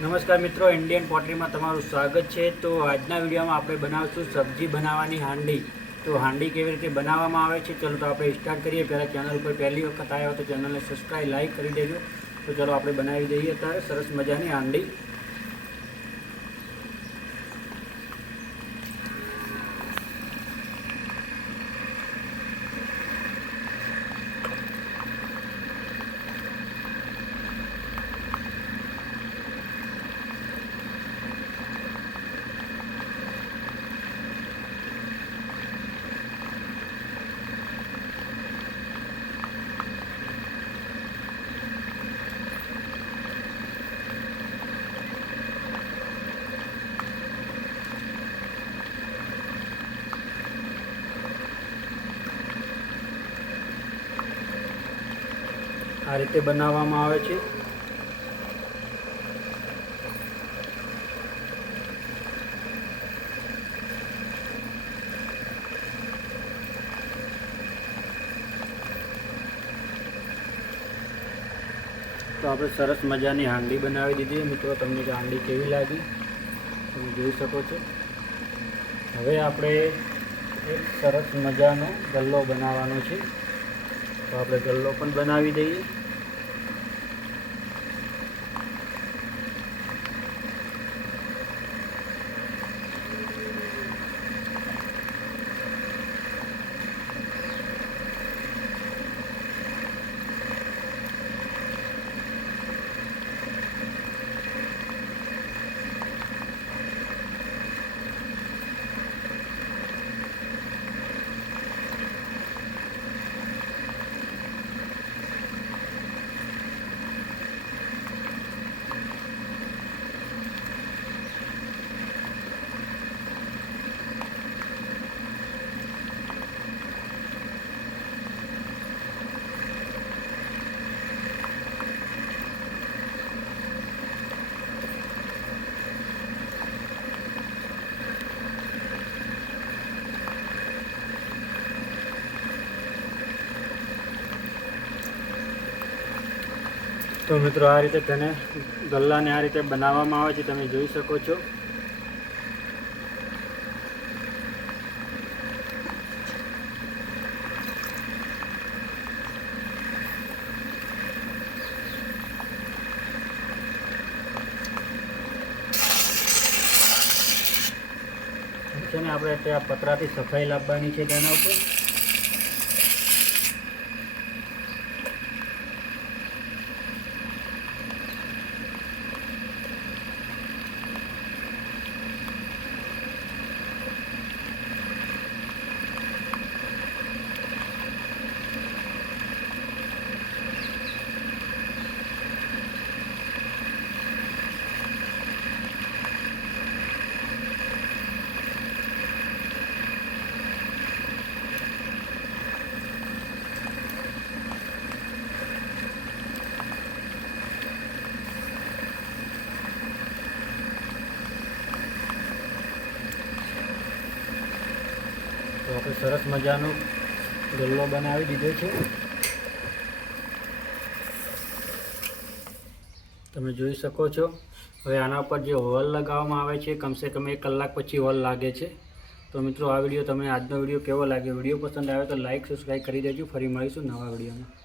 નમસ્કાર મિત્રો, ઇન્ડિયન પોટરીમાં તમારું સ્વાગત છે। તો આજના વિડીયોમાં આપણે બનાવશું સબ્જી બનાવવાની હાંડી। તો હાંડી કેવી રીતે બનાવવામાં આવે છે ચલો તો આપણે સ્ટાર્ટ કરીએ। પહેલાં ચેનલ ઉપર પહેલી વખત આવ્યા હો તો ચેનલને સબસ્ક્રાઈબ લાઈક કરી દેજો। તો ચલો આપણે બનાવી દઈએ અત્યારે સરસ મજાની હાંડી। આ રીતે બનાવવામાં આવે છે। તો આપણે સરસ મજાની હાંડી બનાવી દીધી। મિત્રો તમને હાંડી કેવી લાગી તમે જોઈ શકો છો। હવે આપણે એક સરસ મજાનો ગલ્લો બનાવવાનો છે। તો આપણે ગલ્લો પણ બનાવી દઈએ। તો મિત્રો આ રીતે તેને ગલ્લાને આ રીતે બનાવવામાં આવે છે તમે જોઈ શકો છો। છે ને આપણે ત્યાં પતરાથી સફાઈ લાવવાની છે તેના ઉપર। તો આપણે સરસ મજાનો ગલ્લો બનાવી દીધો છે તમે જોઈ શકો છો। હવે આના પર જે હોલ લગાવવામાં આવે છે કમસે કમ 1 કલાક પછી હોલ લાગે છે। તો મિત્રો આ વિડીયો તમને આજનો વિડીયો કેવો લાગ્યો? વિડીયો પસંદ આવે તો લાઈક સબસ્ક્રાઈબ કરી દેજો। ફરી મળીશું નવા વિડીયોમાં।